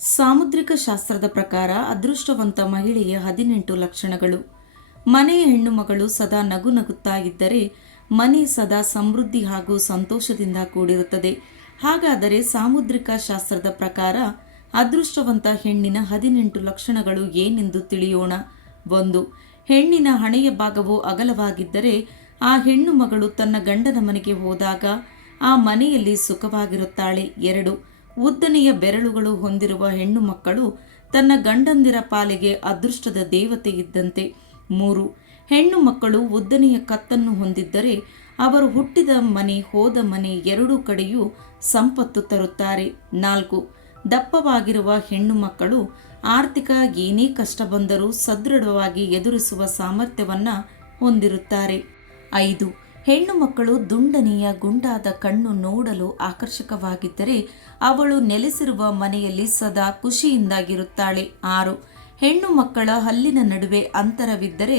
ಸಾಮುದ್ರಿಕ ಶಾಸ್ತ್ರದ ಪ್ರಕಾರ ಅದೃಷ್ಟವಂತ ಮಹಿಳೆಯ 18 ಲಕ್ಷಣಗಳು. ಮನೆಯ ಹೆಣ್ಣು ಮಗಳು ಸದಾ ನಗು ನಗುತ್ತಾ ಇದ್ದರೆ ಮನೆ ಸದಾ ಸಮೃದ್ಧಿ ಹಾಗೂ ಸಂತೋಷದಿಂದ ಕೂಡಿರುತ್ತದೆ. ಹಾಗಾದರೆ ಸಾಮುದ್ರಿಕ ಶಾಸ್ತ್ರದ ಪ್ರಕಾರ ಅದೃಷ್ಟವಂತ ಹೆಣ್ಣಿನ 18 ಲಕ್ಷಣಗಳು ಏನೆಂದು ತಿಳಿಯೋಣ. 1. ಹೆಣ್ಣಿನ ಹಣೆಯ ಭಾಗವು ಅಗಲವಾಗಿದ್ದರೆ ಆ ಹೆಣ್ಣು ಮಗಳು ತನ್ನ ಗಂಡನ ಮನೆಗೆ ಹೋದಾಗ ಆ ಮನೆಯಲ್ಲಿ ಸುಖವಾಗಿರುತ್ತಾಳೆ. 2. ಉದ್ದನೆಯ ಬೆರಳುಗಳು ಹೊಂದಿರುವ ಹೆಣ್ಣು ಮಕ್ಕಳು ತನ್ನ ಗಂಡಂದಿರ ಪಾಲಿಗೆ ಅದೃಷ್ಟದ ದೇವತೆ ಇದ್ದಂತೆ. 3. ಹೆಣ್ಣು ಮಕ್ಕಳು ಉದ್ದನೆಯ ಕತ್ತನ್ನು ಹೊಂದಿದ್ದರೆ ಅವರು ಹುಟ್ಟಿದ ಮನೆ ಹೋದ ಮನೆ ಎರಡೂ ಕಡೆಯೂ ಸಂಪತ್ತು ತರುತ್ತಾರೆ. 4. ದಪ್ಪವಾಗಿರುವ ಹೆಣ್ಣು ಮಕ್ಕಳು ಆರ್ಥಿಕ ಏನೇ ಕಷ್ಟ ಬಂದರೂ ಸದೃಢವಾಗಿ ಎದುರಿಸುವ ಸಾಮರ್ಥ್ಯವನ್ನು ಹೊಂದಿರುತ್ತಾರೆ. 5. ಹೆಣ್ಣು ಮಕ್ಕಳು ದುಂಡನೆಯ ಗುಂಡಾದ ಕಣ್ಣು ನೋಡಲು ಆಕರ್ಷಕವಾಗಿದ್ದರೆ ಅವಳು ನೆಲೆಸಿರುವ ಮನೆಯಲ್ಲಿ ಸದಾ ಖುಷಿಯಿಂದಾಗಿರುತ್ತಾಳೆ. 6. ಹೆಣ್ಣು ಮಕ್ಕಳ ಹಲ್ಲಿನ ನಡುವೆ ಅಂತರವಿದ್ದರೆ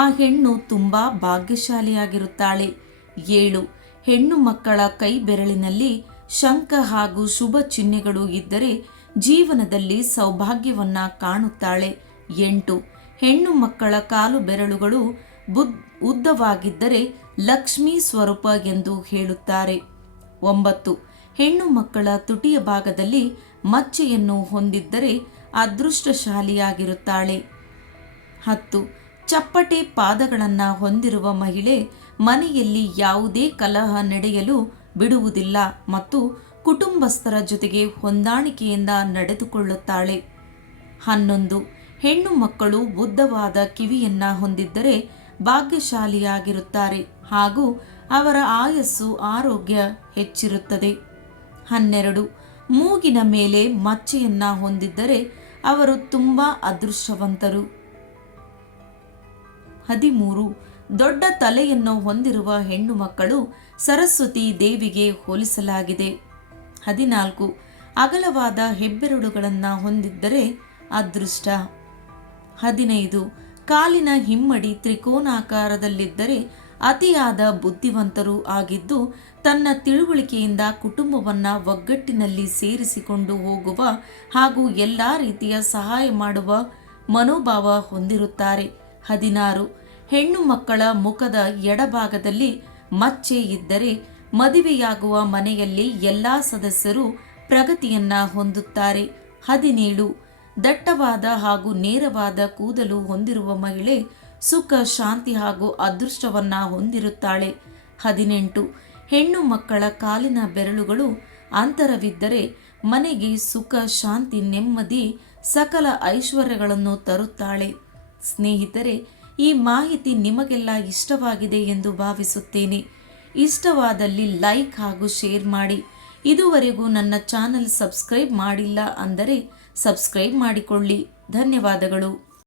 ಆ ಹೆಣ್ಣು ತುಂಬಾ ಭಾಗ್ಯಶಾಲಿಯಾಗಿರುತ್ತಾಳೆ. 7. ಹೆಣ್ಣು ಮಕ್ಕಳ ಕೈ ಬೆರಳಿನಲ್ಲಿ ಶಂಖ ಹಾಗೂ ಶುಭ ಚಿಹ್ನೆಗಳು ಇದ್ದರೆ ಜೀವನದಲ್ಲಿ ಸೌಭಾಗ್ಯವನ್ನ ಕಾಣುತ್ತಾಳೆ. 8. ಹೆಣ್ಣು ಮಕ್ಕಳ ಕಾಲು ಬೆರಳುಗಳು ಉದ್ದವಾಗಿದ್ದರೆ ಲಕ್ಷ್ಮೀ ಸ್ವರೂಪ ಎಂದು ಹೇಳುತ್ತಾರೆ. 9. ಹೆಣ್ಣು ಮಕ್ಕಳ ತುಟಿಯ ಭಾಗದಲ್ಲಿ ಮಚ್ಚೆಯನ್ನು ಹೊಂದಿದ್ದರೆ ಅದೃಷ್ಟಶಾಲಿಯಾಗಿರುತ್ತಾಳೆ. 10. ಚಪ್ಪಟೆ ಪಾದಗಳನ್ನು ಹೊಂದಿರುವ ಮಹಿಳೆ ಮನೆಯಲ್ಲಿ ಯಾವುದೇ ಕಲಹ ನಡೆಯಲು ಬಿಡುವುದಿಲ್ಲ ಮತ್ತು ಕುಟುಂಬಸ್ಥರ ಜೊತೆಗೆ ಹೊಂದಾಣಿಕೆಯಿಂದ ನಡೆದುಕೊಳ್ಳುತ್ತಾಳೆ. 11. ಹೆಣ್ಣು ಮಕ್ಕಳು ಉದ್ದವಾದ ಕಿವಿಯನ್ನ ಹೊಂದಿದ್ದರೆ ಭಾಗ್ಯಶಾಲಿಯಾಗಿರುತ್ತಾರೆ ಹಾಗೂ ಅವರ ಆಯಸ್ಸು ಆರೋಗ್ಯ ಹೆಚ್ಚಿರುತ್ತದೆ. 12. ಮೂಗಿನ ಮೇಲೆ ಮಚ್ಚೆಯನ್ನ ಹೊಂದಿದ್ದರೆ ಅವರು ತುಂಬಾ ಅದೃಷ್ಟವಂತರು. 13. ದೊಡ್ಡ ತಲೆಯನ್ನು ಹೊಂದಿರುವ ಹೆಣ್ಣು ಮಕ್ಕಳು ಸರಸ್ವತಿ ದೇವಿಗೆ ಹೋಲಿಸಲಾಗಿದೆ. 14. ಅಗಲವಾದ ಹೆಬ್ಬೆರಳುಗಳನ್ನು ಹೊಂದಿದ್ದರೆ ಅದೃಷ್ಟ. 15. ಕಾಲಿನ ಹಿಮ್ಮಡಿ ತ್ರಿಕೋನಾಕಾರದಲ್ಲಿದ್ದರೆ ಅತಿಯಾದ ಬುದ್ಧಿವಂತರು ಆಗಿದ್ದು ತನ್ನ ತಿಳುವಳಿಕೆಯಿಂದ ಕುಟುಂಬವನ್ನು ಒಗ್ಗಟ್ಟಿನಲ್ಲಿ ಸೇರಿಸಿಕೊಂಡು ಹೋಗುವ ಹಾಗೂ ಎಲ್ಲ ರೀತಿಯ ಸಹಾಯ ಮಾಡುವ ಮನೋಭಾವ ಹೊಂದಿರುತ್ತಾರೆ. 16. ಹೆಣ್ಣು ಮಕ್ಕಳ ಮುಖದ ಎಡಭಾಗದಲ್ಲಿ ಮಚ್ಚೆ ಇದ್ದರೆ ಮದುವೆಯಾಗುವ ಮನೆಯಲ್ಲಿ ಎಲ್ಲ ಸದಸ್ಯರು ಪ್ರಗತಿಯನ್ನ ಹೊಂದುತ್ತಾರೆ. 17. ದಟ್ಟವಾದ ಹಾಗೂ ನೇರವಾದ ಕೂದಲು ಹೊಂದಿರುವ ಮಹಿಳೆ ಸುಖ ಶಾಂತಿ ಹಾಗೂ ಅದೃಷ್ಟವನ್ನ ಹೊಂದಿರುತ್ತಾಳೆ. 18. ಹೆಣ್ಣು ಮಕ್ಕಳ ಕಾಲಿನ ಬೆರಳುಗಳು ಅಂತರವಿದ್ದರೆ ಮನೆಗೆ ಸುಖ ಶಾಂತಿ ನೆಮ್ಮದಿ ಸಕಲ ಐಶ್ವರ್ಯಗಳನ್ನು ತರುತ್ತಾಳೆ. ಸ್ನೇಹಿತರೆ, ಈ ಮಾಹಿತಿ ನಿಮಗೆಲ್ಲ ಇಷ್ಟವಾಗಿದೆ ಎಂದು ಭಾವಿಸುತ್ತೇನೆ. ಇಷ್ಟವಾದಲ್ಲಿ ಲೈಕ್ ಹಾಗೂ ಶೇರ್ ಮಾಡಿ. ಇದುವರೆಗೂ ನನ್ನ ಚಾನಲ್ ಸಬ್ಸ್ಕ್ರೈಬ್ ಮಾಡಿಲ್ಲ ಅಂದರೆ ಸಬ್ಸ್ಕ್ರೈಬ್ ಮಾಡಿಕೊಳ್ಳಿ. ಧನ್ಯವಾದಗಳು.